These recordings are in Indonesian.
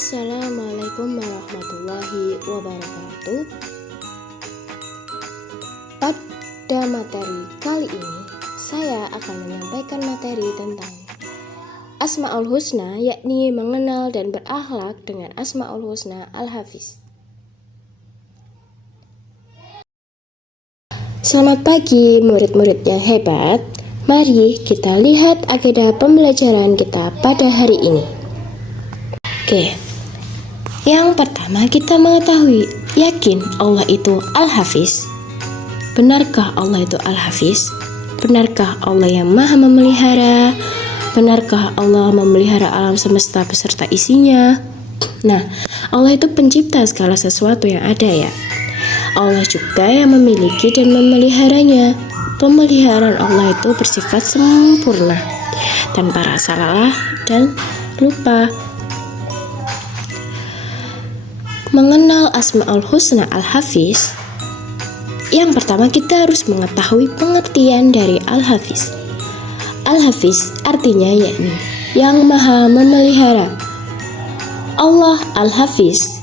Assalamualaikum warahmatullahi wabarakatuh. Pada materi kali ini, saya akan menyampaikan materi tentang Asmaul Husna, yakni mengenal dan berakhlak dengan Asmaul Husna Al-Hafiz. Selamat pagi murid-murid yang hebat. Mari kita lihat agenda pembelajaran kita pada hari ini. Oke, yang pertama kita mengetahui, yakin Allah itu Al-Hafiz. Benarkah Allah itu Al-Hafiz? Benarkah Allah yang maha memelihara? Benarkah Allah memelihara alam semesta beserta isinya? Nah, Allah itu pencipta segala sesuatu yang ada ya. Allah juga yang memiliki dan memeliharanya. Pemeliharaan Allah itu bersifat sempurna, tanpa rasa lelah dan lupa. Mengenal Asmaul Husna Al-Hafiz, yang pertama kita harus mengetahui pengertian dari Al-Hafiz. Al-Hafiz artinya yakni yang maha memelihara. Allah Al-Hafiz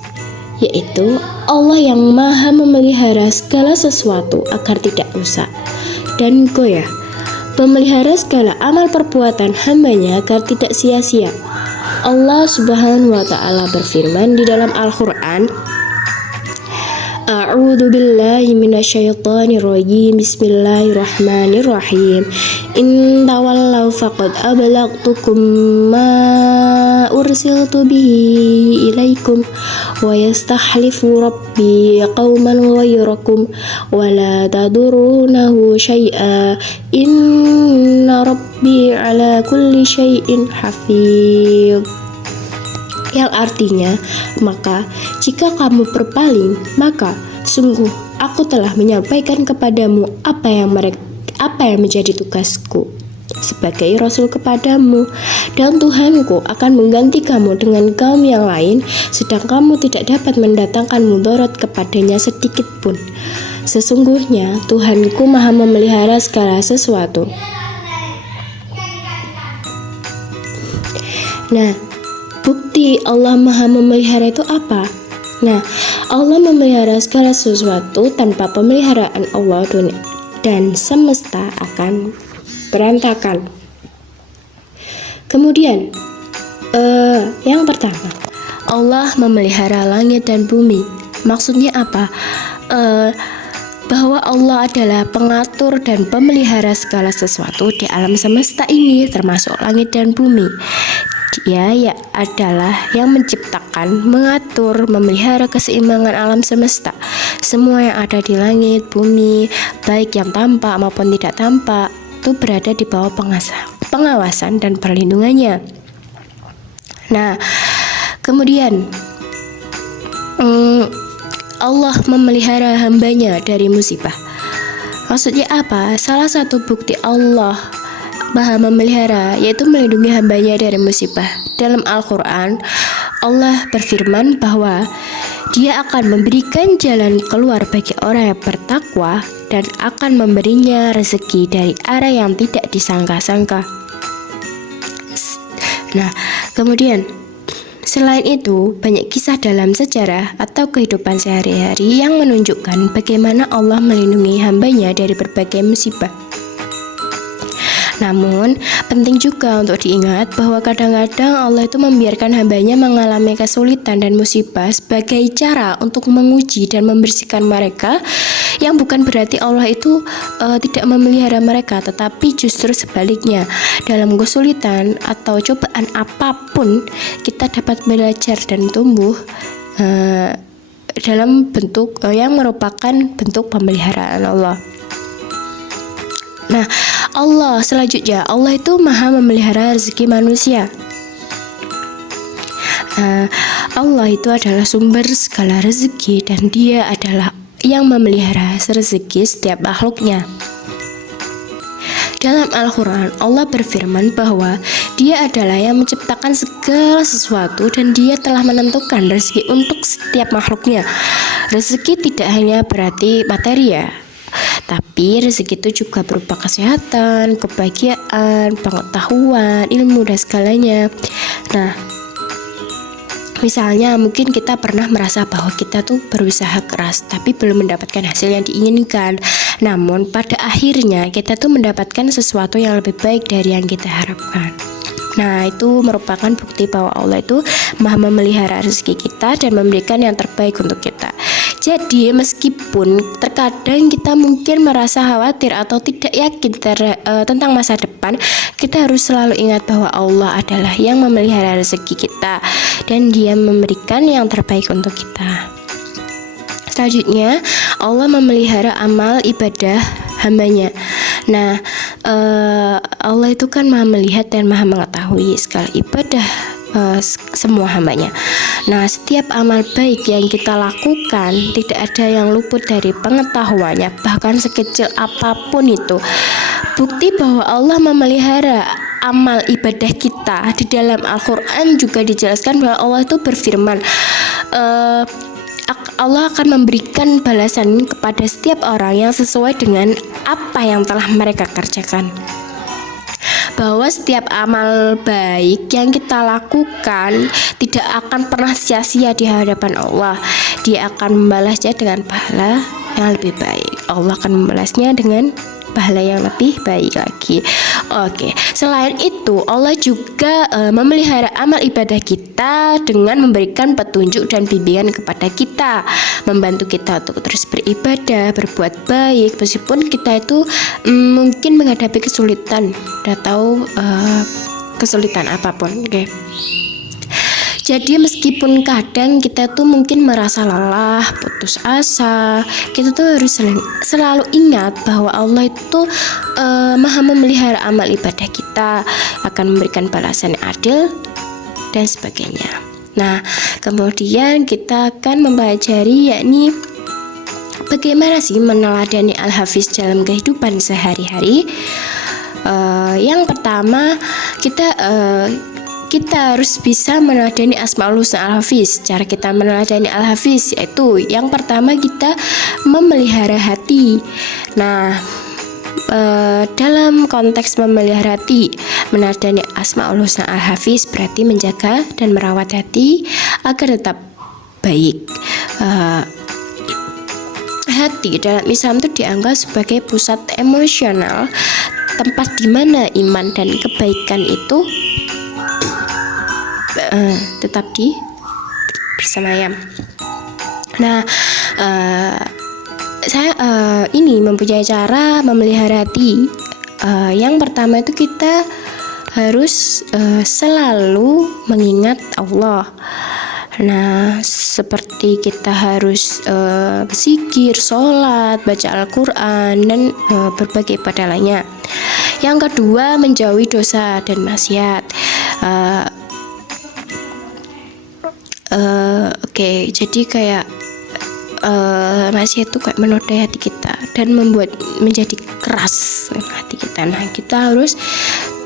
yaitu Allah yang maha memelihara segala sesuatu agar tidak rusak dan goyah, memelihara segala amal perbuatan hambanya agar tidak sia-sia. Allah Subhanahu wa ta'ala berfirman di dalam Al-Quran, A'udzu billahi minasyaitonir rajim. Bismillahirrahmanirrahim. In tawallaw faqad ablagtukum ma ursiltu bihi ilaikum wa yastahlifu rabbi qauman ghayrakum wa la tadurrunahu syai'a inna rabbi ala kulli syai'in hafiz. Yang artinya, maka jika kamu berpaling, maka sungguh aku telah menyampaikan kepadamu apa yang menjadi tugasku sebagai Rasul kepadamu, dan Tuhanku akan mengganti kamu dengan kaum yang lain, sedang kamu tidak dapat mendatangkan mudarat kepadanya sedikit pun. Sesungguhnya Tuhanku maha memelihara segala sesuatu. Nah, bukti Allah maha memelihara itu apa? Nah, Allah memelihara segala sesuatu. Tanpa pemeliharaan Allah, dunia dan semesta akan berantakan. Kemudian, yang pertama, Allah memelihara langit dan bumi. Maksudnya apa? Bahwa Allah adalah pengatur dan pemelihara segala sesuatu di alam semesta ini, termasuk langit dan bumi. Dia adalah yang menciptakan, mengatur, memelihara keseimbangan alam semesta. Semua yang ada di langit, bumi, baik yang tampak maupun tidak tampak, itu berada di bawah pengawasan dan perlindungannya. Nah, kemudian Allah memelihara hambanya dari musibah. Maksudnya apa? Salah satu bukti Allah maha memelihara yaitu melindungi hambanya dari musibah. Dalam Al-Quran, Allah berfirman bahwa Dia akan memberikan jalan keluar bagi orang yang bertakwa dan akan memberinya rezeki dari arah yang tidak disangka-sangka. Nah, kemudian selain itu, banyak kisah dalam sejarah atau kehidupan sehari-hari yang menunjukkan bagaimana Allah melindungi hambanya dari berbagai musibah. Namun, penting juga untuk diingat bahwa kadang-kadang Allah itu membiarkan hambanya mengalami kesulitan dan musibah sebagai cara untuk menguji dan membersihkan mereka, yang bukan berarti Allah itu tidak memelihara mereka, tetapi justru sebaliknya. Dalam kesulitan atau cobaan apapun, kita dapat belajar dan tumbuh dalam bentuk yang merupakan bentuk pemeliharaan Allah. Nah, Allah selanjutnya, Allah itu maha memelihara rezeki manusia. Allah itu adalah sumber segala rezeki dan Dia adalah yang memelihara rezeki setiap makhluknya. Dalam Al-Quran, Allah berfirman bahwa Dia adalah yang menciptakan segala sesuatu dan Dia telah menentukan rezeki untuk setiap makhluknya. Rezeki tidak hanya berarti materi ya, tapi rezeki itu juga berupa kesehatan, kebahagiaan, pengetahuan, ilmu dan segalanya. Nah, Misalnya mungkin kita pernah merasa bahwa kita tuh berusaha keras tapi belum mendapatkan hasil yang diinginkan. Namun pada akhirnya kita tuh mendapatkan sesuatu yang lebih baik dari yang kita harapkan. Nah, itu merupakan bukti bahwa Allah itu Maha memelihara rezeki kita dan memberikan yang terbaik untuk kita. Jadi meskipun terkadang kita mungkin merasa khawatir atau tidak yakin tentang masa depan, kita harus selalu ingat bahwa Allah adalah yang memelihara rezeki kita dan Dia memberikan yang terbaik untuk kita. Selanjutnya, Allah memelihara amal ibadah hambanya. Nah, Allah itu kan Maha melihat dan Maha mengetahui segala ibadah semua hambanya. Nah, setiap amal baik yang kita lakukan tidak ada yang luput dari pengetahuannya, bahkan sekecil apapun itu. Bukti bahwa Allah memelihara amal ibadah kita di dalam Al-Quran juga dijelaskan bahwa Allah itu berfirman, Allah akan memberikan balasan kepada setiap orang yang sesuai dengan apa yang telah mereka kerjakan. Bahwa setiap amal baik yang kita lakukan tidak akan pernah sia-sia di hadapan Allah. Dia akan membalasnya dengan pahala yang lebih baik. Allah akan membalasnya dengan pahala yang lebih baik lagi. Oke, selain itu Allah juga memelihara amal ibadah kita dengan memberikan petunjuk dan bimbingan kepada kita, membantu kita untuk terus beribadah, berbuat baik meskipun kita itu mungkin menghadapi kesulitan atau kesulitan apapun. Oke. Jadi meskipun kadang kita tuh mungkin merasa lelah, putus asa, kita tuh harus selalu ingat bahwa Allah itu Maha memelihara amal ibadah kita, akan memberikan balasan yang adil dan sebagainya. Nah, kemudian kita akan mempelajari yakni bagaimana sih meneladani Al-Hafiz dalam kehidupan sehari-hari. Yang pertama, kita harus bisa meneladani Asmaul Husna Al-Hafiz. Cara kita meneladani Al-Hafiz yaitu yang pertama kita memelihara hati. Nah, dalam konteks memelihara hati, meneladani Asmaul Husna Al-Hafiz berarti menjaga dan merawat hati agar tetap baik. Hati dalam Islam itu dianggap sebagai pusat emosional, tempat di mana iman dan kebaikan itu tetap bersemayam. Nah, saya ini mempunyai cara memelihara hati. Yang pertama itu kita harus selalu mengingat Allah. Nah, seperti kita harus berzikir, sholat, baca Al-Quran, dan berbagai ibadah lainnya. Yang kedua, menjauhi dosa dan maksiat. Oke, jadi kayak maksiat itu kayak menodai hati kita dan membuat menjadi keras hati kita. Nah, kita harus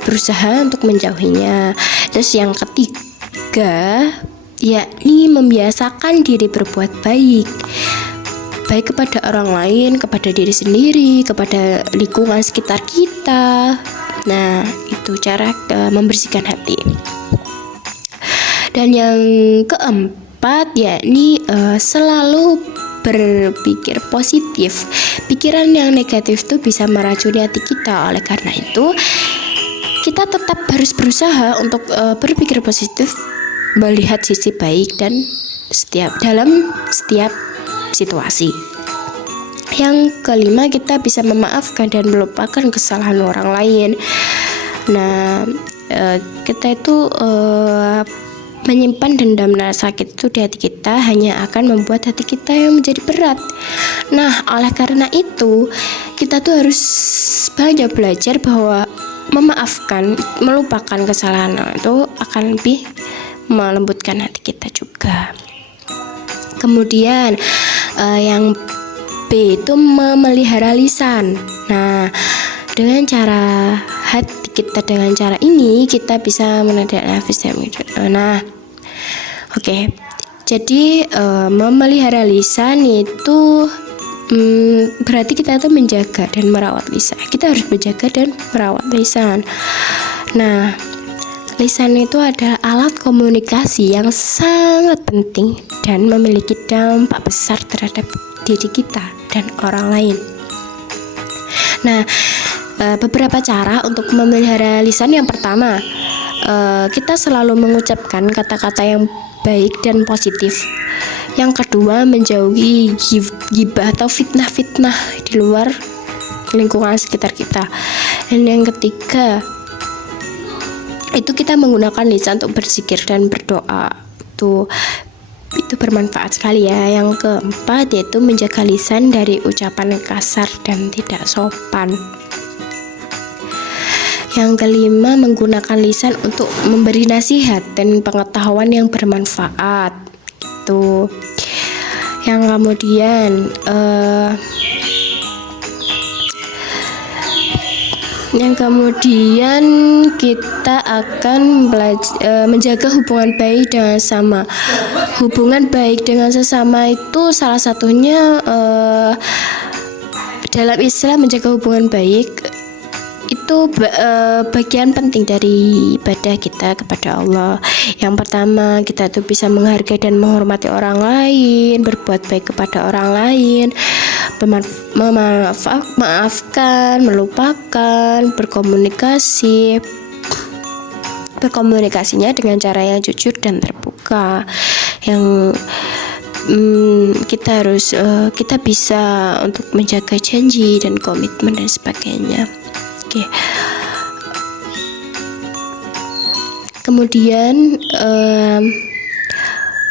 berusaha untuk menjauhinya. Terus yang ketiga, yakni membiasakan diri berbuat baik kepada orang lain, kepada diri sendiri, kepada lingkungan sekitar kita. Nah, itu cara membersihkan hati. Dan yang keempat yakni selalu berpikir positif. Pikiran yang negatif itu bisa meracuni hati kita. Oleh karena itu, kita tetap harus berusaha untuk berpikir positif, melihat sisi baik dan dalam setiap situasi. Yang kelima, kita bisa memaafkan dan melupakan kesalahan orang lain. Nah, kita itu menyimpan dendam dan sakit itu di hati kita hanya akan membuat hati kita yang menjadi berat. Nah, oleh karena itu kita tuh harus banyak belajar bahwa memaafkan, melupakan kesalahan itu akan lebih melembutkan hati kita juga. Kemudian yang B itu memelihara lisan. Nah, dengan cara hati kita, dengan cara ini kita bisa meneladani Al-Hafiz. Nah, oke. Jadi memelihara lisan itu berarti kita tuh menjaga dan merawat lisan. Kita harus menjaga dan merawat lisan. Nah, lisan itu adalah alat komunikasi yang sangat penting dan memiliki dampak besar terhadap diri kita dan orang lain. Nah, beberapa cara untuk memelihara lisan. Yang pertama, kita selalu mengucapkan kata-kata yang baik dan positif. Yang kedua, menjauhi gibah atau fitnah-fitnah di luar lingkungan sekitar kita. Dan yang ketiga, itu kita menggunakan lisan untuk berzikir dan berdoa. Itu bermanfaat sekali ya. Yang keempat, yaitu menjaga lisan dari ucapan yang kasar dan tidak sopan. Yang kelima, menggunakan lisan untuk memberi nasihat dan pengetahuan yang bermanfaat. Gitu. Yang kemudian kita akan menjaga hubungan baik dengan sesama. Hubungan baik dengan sesama itu salah satunya dalam Islam menjaga hubungan baik itu bagian penting dari ibadah kita kepada Allah. Yang pertama, kita tuh bisa menghargai dan menghormati orang lain, berbuat baik kepada orang lain, memaafkan, melupakan, berkomunikasinya dengan cara yang jujur dan terbuka. Yang kita bisa untuk menjaga janji dan komitmen dan sebagainya. Oke. Kemudian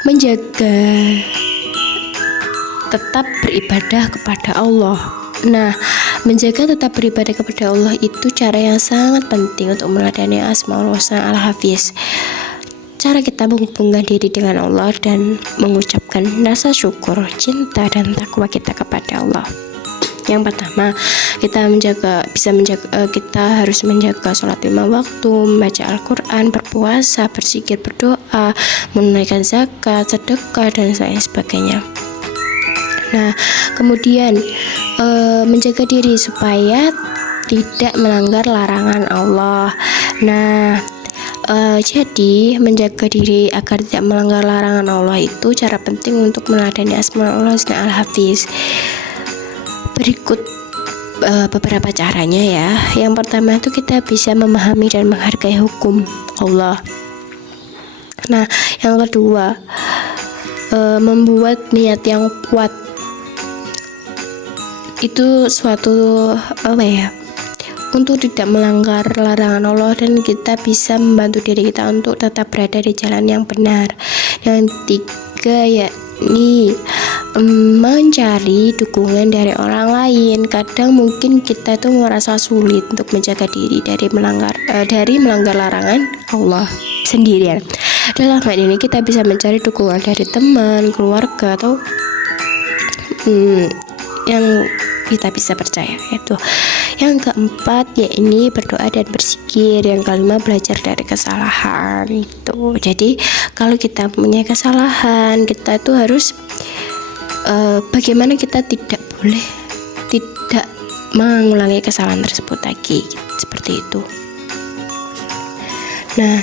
menjaga tetap beribadah kepada Allah. Nah, menjaga tetap beribadah kepada Allah itu cara yang sangat penting untuk meladani Asmaul Husna Al-Hafiz. Cara kita menghubungkan diri dengan Allah dan mengucapkan rasa syukur, cinta, dan takwa kita kepada Allah. Yang pertama, kita harus menjaga sholat 5 waktu, membaca Al-Quran, berpuasa, berzikir, berdoa, menunaikan zakat, sedekah, dan lain sebagainya. Nah, kemudian menjaga diri supaya tidak melanggar larangan Allah. Nah, jadi menjaga diri agar tidak melanggar larangan Allah itu cara penting untuk meladani Asmaul Husna Al-Hafiz. Berikut beberapa caranya ya. Yang pertama itu kita bisa memahami dan menghargai hukum Allah. Nah, yang kedua, membuat niat yang kuat. Itu suatu untuk tidak melanggar larangan Allah, dan kita bisa membantu diri kita untuk tetap berada di jalan yang benar. Yang ketiga, yakni mencari dukungan dari orang lain. Kadang mungkin kita tuh merasa sulit untuk menjaga diri dari melanggar larangan Allah sendirian. Dalam hal ini kita bisa mencari dukungan dari teman, keluarga, atau yang kita bisa percaya. Itu yang keempat, yakni berdoa dan berzikir. Yang kelima, belajar dari kesalahan. Itu jadi kalau kita punya kesalahan, kita tuh harus bagaimana kita tidak mengulangi kesalahan tersebut lagi, seperti itu. Nah,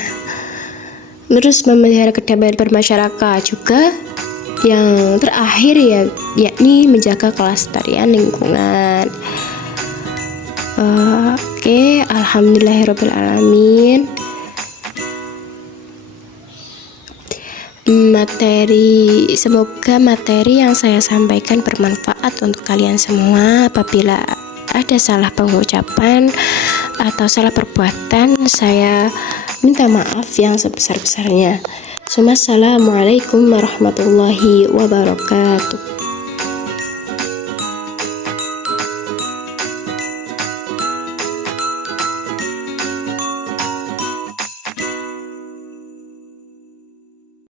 terus memelihara kedamaian bermasyarakat juga. Yang terakhir yakni menjaga kelestarian lingkungan. Oke, alhamdulillahirobbilalamin. Semoga materi yang saya sampaikan bermanfaat untuk kalian semua. Apabila ada salah pengucapan atau salah perbuatan, saya minta maaf yang sebesar-besarnya. Assalamualaikum warahmatullahi wabarakatuh.